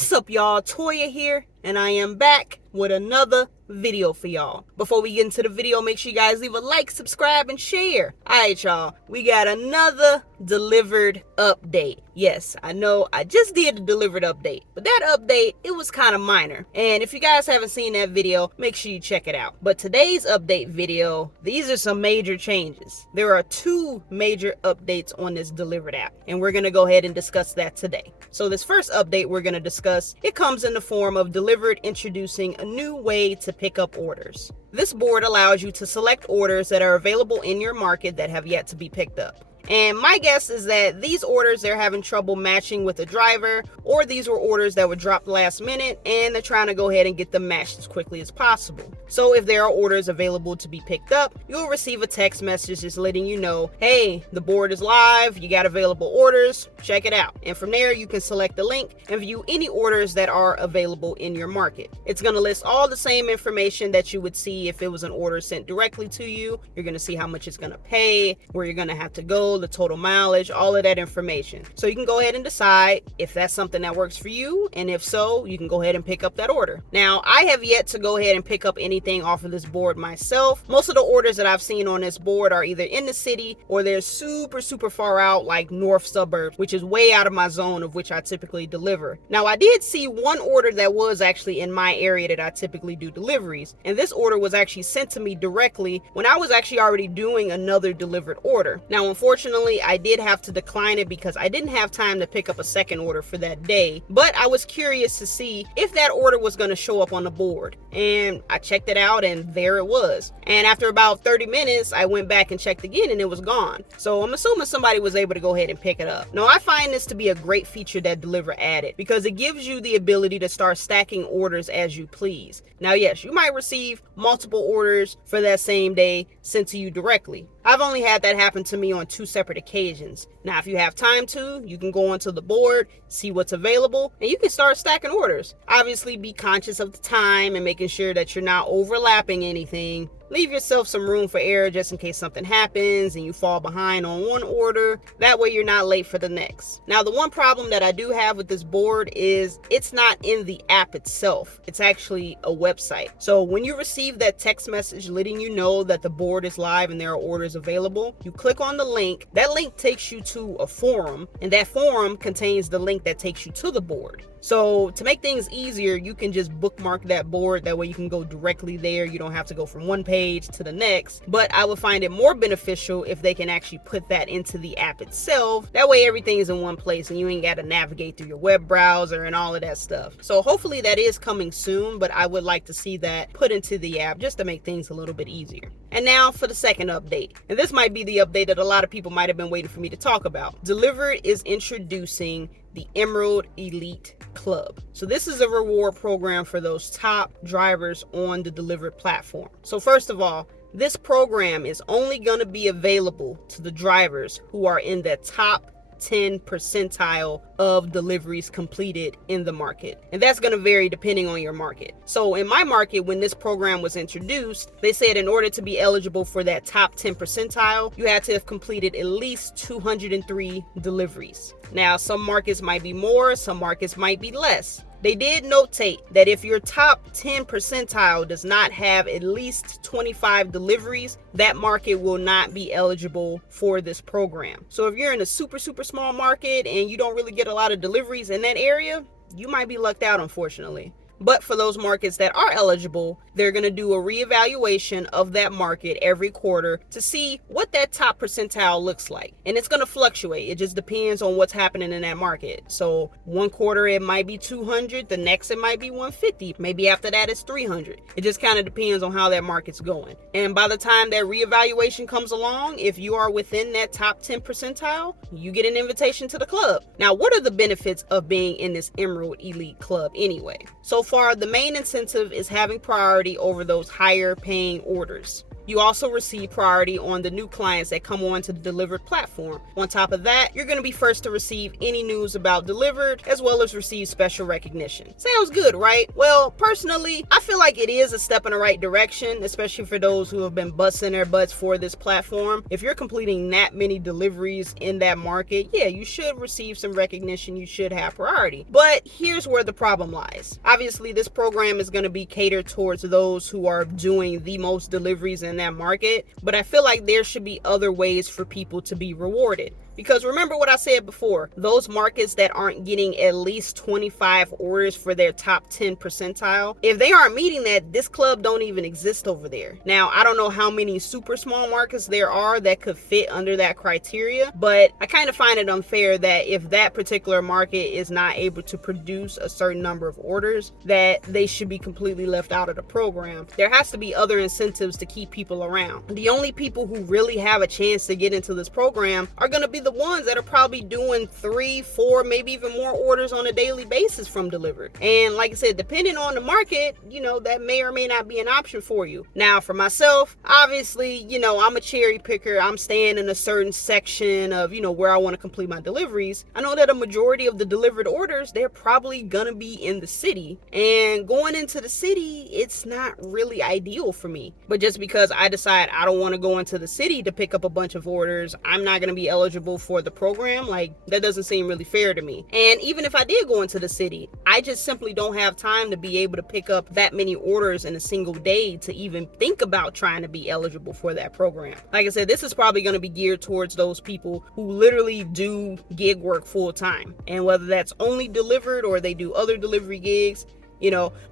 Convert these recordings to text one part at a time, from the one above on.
What's up, y'all? Toya here, and I am back with another video for y'all. Before we get into the video, make sure you guys leave a like, subscribe, and share. Alright, y'all, we got another Dlivrd update. Yes, I know I just did a Dlivrd update, but that update, it was kind of minor. And if you guys haven't seen that video, make sure you check it out. But today's update video, these are some major changes. There are two major updates on this Dlivrd app, and we're gonna go ahead and discuss that today. So this first update we're gonna discuss, it comes in the form of Dlivrd introducing a new way to pick up orders. This board allows you to select orders that are available in your market that have yet to be picked up. And my guess is that these orders, they're having trouble matching with a driver, or these were orders that were dropped last minute and they're trying to go ahead and get them matched as quickly as possible. So if there are orders available to be picked up, you'll receive a text message just letting you know, hey, the board is live, you got available orders, check it out. And from there, you can select the link and view any orders that are available in your market. It's going to list all the same information that you would see if it was an order sent directly to you. You're going to see how much it's going to pay, where you're going to have to go, the total mileage, all of that information. So you can go ahead and decide if that's something that works for you, and if so, you can go ahead and pick up that order. Now, I have yet to go ahead and pick up anything off of this board myself. Most of the orders that I've seen on this board are either in the city or they're super far out, like north suburbs, which is way out of my zone of which I typically deliver. Now, I did see one order that was actually in my area that I typically do deliveries, and this order was actually sent to me directly when I was actually already doing another Dlivrd order. Now, unfortunately, I did have to decline it because I didn't have time to pick up a second order for that day, but I was curious to see if that order was going to show up on the board, and I checked it out and there it was. And after about 30 minutes, I went back and checked again and it was gone. So I'm assuming somebody was able to go ahead and pick it up. Now, I find this to be a great feature that Dlivrd added because it gives you the ability to start stacking orders as you please. Now, yes, you might receive multiple orders for that same day sent to you directly. I've only had that happen to me on 2 separate occasions. Now, if you have time to, you can go onto the board, see what's available, and you can start stacking orders. Obviously, be conscious of the time and making sure that you're not overlapping anything. Leave yourself some room for error just in case something happens and you fall behind on one order. That way you're not late for the next. Now, the one problem that I do have with this board is it's not in the app itself. It's actually a website. So when you receive that text message letting you know that the board is live and there are orders available, you click on the link. That link takes you to a forum, and that forum contains the link that takes you to the board. So to make things easier, you can just bookmark that board. That way you can go directly there. You don't have to go from one page to the next. But I would find it more beneficial if they can actually put that into the app itself. That way everything is in one place and you ain't got to navigate through your web browser and all of that stuff. So hopefully that is coming soon, but I would like to see that put into the app just to make things a little bit easier. And now for the second update. And this might be the update that a lot of people might have been waiting for me to talk about. Dlivrd is introducing the Emerald Elite Club. So this is a reward program for those top drivers on the Dlivrd platform. So first of all, this program is only going to be available to the drivers who are in the top 10 percentile of deliveries completed in the market. And that's going to vary depending on your market. So in my market, when this program was introduced, they said in order to be eligible for that top 10 percentile, you had to have completed at least 203 deliveries. Now, some markets might be more, some markets might be less. They did notate that if your top 10 percentile does not have at least 25 deliveries, that market will not be eligible for this program. So if you're in a super small market and you don't really get a lot of deliveries in that area, you might be lucked out, unfortunately. But for those markets that are eligible, they're going to do a reevaluation of that market every quarter to see what that top percentile looks like. And it's going to fluctuate. It just depends on what's happening in that market. So one quarter it might be 200, the next it might be 150. Maybe after that it's 300. It just kind of depends on how that market's going. And by the time that reevaluation comes along, if you are within that top 10 percentile, you get an invitation to the club. Now, what are the benefits of being in this Emerald Elite Club anyway? So far, the main incentive is having priority over those higher paying orders. You also receive priority on the new clients that come on to the Dlivrd platform. On top of that, you're going to be first to receive any news about Dlivrd, as well as receive special recognition. Sounds good, right? Well, personally, I feel like it is a step in the right direction, especially for those who have been busting their butts for this platform. If you're completing that many deliveries in that market, yeah, you should receive some recognition. You should have priority. But here's where the problem lies. Obviously, this program is going to be catered towards those who are doing the most deliveries in that market, but I feel like there should be other ways for people to be rewarded. Because remember what I said before, those markets that aren't getting at least 25 orders for their top 10 percentile, if they aren't meeting that, this club don't even exist over there. Now, I don't know how many super small markets there are that could fit under that criteria, but I kind of find it unfair that if that particular market is not able to produce a certain number of orders, that they should be completely left out of the program. There has to be other incentives to keep people around. The only people who really have a chance to get into this program are going to be the ones that are probably doing 3, 4, maybe even more orders on a daily basis from Dlivrd. And like I said, depending on the market, that may or may not be an option for you. Now, for myself, obviously, I'm a cherry picker. I'm staying in a certain section of, where I want to complete my deliveries. I know that a majority of the Dlivrd orders, they're probably gonna be in the city. And going into the city, it's not really ideal for me. But just because I decide I don't want to go into the city to pick up a bunch of orders, I'm not gonna be eligible for the program. Like, that doesn't seem really fair to me. And even if I did go into the city, I just simply don't have time to be able to pick up that many orders in a single day to even think about trying to be eligible for that program. Like I said, this is probably going to be geared towards those people who literally do gig work full time, and whether that's only Dlivrd or they do other delivery gigs,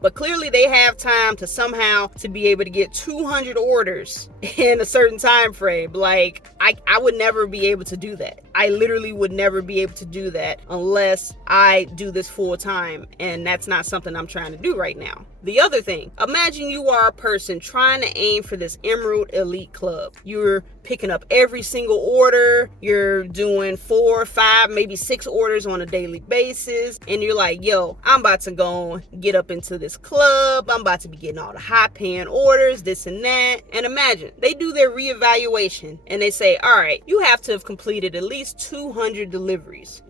but clearly they have time to somehow to be able to get 200 orders in a certain time frame. Like, I would never be able to do that. I literally would never be able to do that unless I do this full time, and that's not something I'm trying to do right now. The other thing, imagine you are a person trying to aim for this Emerald Elite Club. You're picking up every single order. You're doing 4, 5, maybe 6 orders on a daily basis. And you're like, yo, I'm about to go get up into this club. I'm about to be getting all the high paying orders, this and that. And imagine they do their reevaluation and they say, all right, you have to have completed at least 200 deliveries,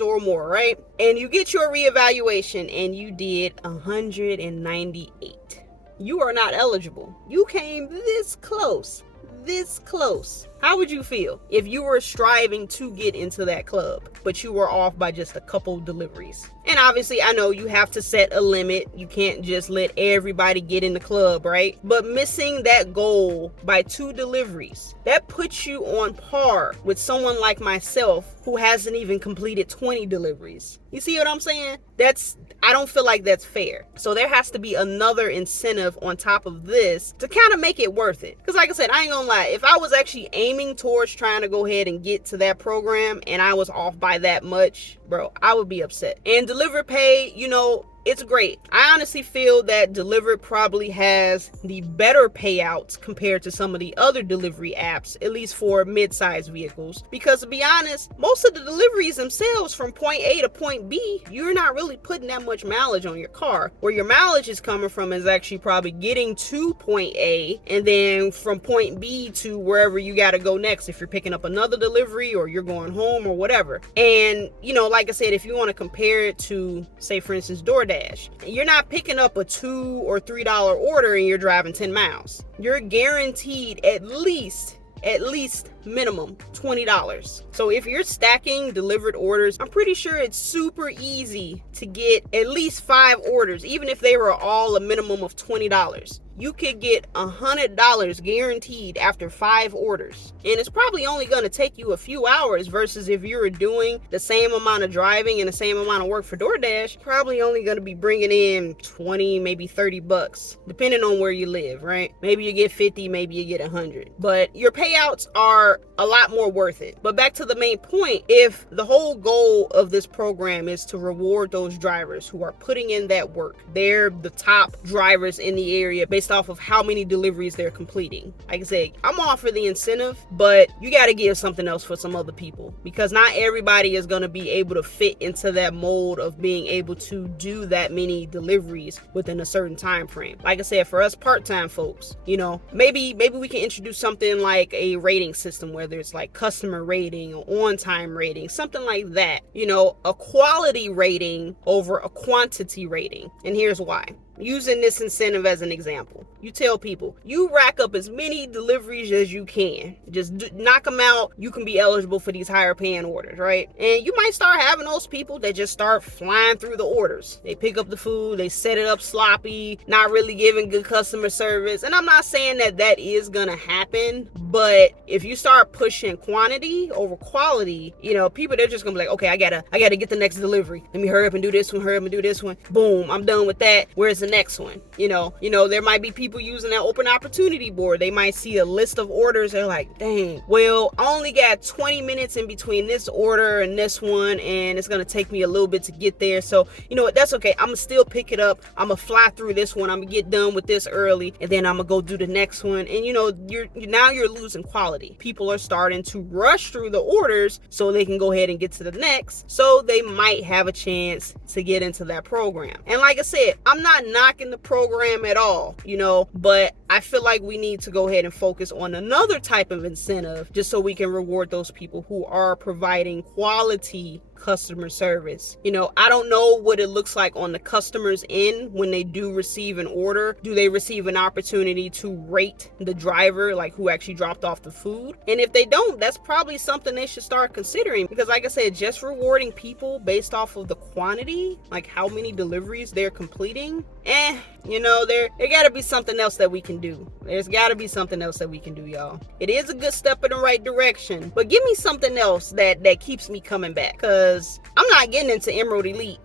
or more, right? And you get your reevaluation and you did 198. You are not eligible. You came this close. How would you feel if you were striving to get into that club, but you were off by just a couple deliveries? And obviously, I know you have to set a limit. You can't just let everybody get in the club, right? But missing that goal by 2 deliveries, that puts you on par with someone like myself who hasn't even completed 20 deliveries. You see what I'm saying? I don't feel like that's fair. So there has to be another incentive on top of this to kind of make it worth it. Because like I said, I ain't gonna lie, if I was actually aiming towards trying to go ahead and get to that program and I was off by that much, bro, I would be upset. And Dlivrd pay, it's great. I honestly feel that Dlivrd probably has the better payouts compared to some of the other delivery apps, at least for mid-sized vehicles. Because to be honest, most of the deliveries themselves from point A to point B, you're not really putting that much mileage on your car. Where your mileage is coming from is actually probably getting to point A and then from point B to wherever you got to go next if you're picking up another delivery or you're going home or whatever. And, like I said, if you want to compare it to, say, for instance, DoorDash, you're not picking up a $2 or $3 order and you're driving 10 miles. You're guaranteed at least minimum $20. So if you're stacking Dlivrd orders, I'm pretty sure it's super easy to get at least 5 orders, even if they were all a minimum of $20. You could get $100 guaranteed after 5 orders. And it's probably only going to take you a few hours versus if you were doing the same amount of driving and the same amount of work for DoorDash, probably only going to be bringing in 20, maybe 30 bucks, depending on where you live, right? Maybe you get 50, maybe you get 100. But your payouts are a lot more worth it. But back to the main point, if the whole goal of this program is to reward those drivers who are putting in that work, they're the top drivers in the area, basically based off of how many deliveries they're completing. Like I said, I'm all for the incentive, but you got to give something else for some other people, because not everybody is going to be able to fit into that mold of being able to do that many deliveries within a certain time frame. Like I said, for us part-time folks, you know, maybe we can introduce something like a rating system, whether it's like customer rating or on-time rating, something like that. You know, a quality rating over a quantity rating. And here's why. Using this incentive as an example, you tell people, you rack up as many deliveries as you can, just knock them out, you can be eligible for these higher paying orders, right? And you might start having those people that just start flying through the orders. They pick up the food, they set it up sloppy, not really giving good customer service. And I'm not saying that that is gonna happen, but if you start pushing quantity over quality, you know, people, they're just gonna be like, okay, I gotta get the next delivery, let me hurry up and do this one, hurry up and do this one, boom, I'm done with that, where's the next one? You know, there might be people using that open opportunity board. They might see a list of orders, they're like, dang, well, I only got 20 minutes in between this order and this one, and it's gonna take me a little bit to get there. So you know what, that's okay, I'm gonna still pick it up, I'm gonna fly through this one, I'm gonna get done with this early, and then I'm gonna go do the next one. And you know, you're losing quality. People are starting to rush through the orders so they can go ahead and get to the next, so they might have a chance to get into that program. And like I said, I'm not knocking the program at all, you know, but I feel like we need to go ahead and focus on another type of incentive, just so we can reward those people who are providing quality customer service. You know, I don't know what it looks like on the customer's end when they do receive an order. Do they receive an opportunity to rate the driver, like who actually dropped off the food? And if they don't, that's probably something they should start considering, because like I said, just rewarding people based off of the quantity, like how many deliveries they're completing, you know, there gotta be something else that we can do. There's gotta be something else that we can do, y'all. It is a good step in the right direction, but give me something else that keeps me coming back, because I'm not getting into Emerald Elite.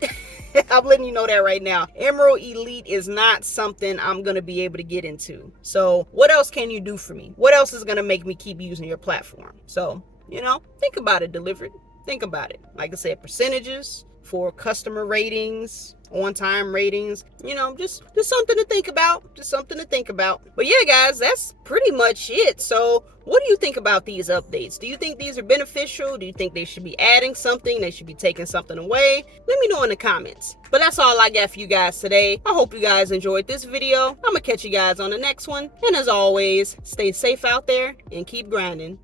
I'm letting you know that right now. Emerald Elite is not something I'm gonna be able to get into. So what else can you do for me? What else is gonna make me keep using your platform? So, you know, think about it, Dlivrd. Think about it. Like I said, percentages for customer ratings, on-time ratings, you know, just something to think about. Just something to think about. But yeah, guys, that's pretty much it. So what do you think about these updates? Do you think these are beneficial? Do you think they should be adding something? They should be taking something away? Let me know in the comments. But that's all I got for you guys today. I hope you guys enjoyed this video. I'm gonna catch you guys on the next one. And as always, stay safe out there and keep grinding.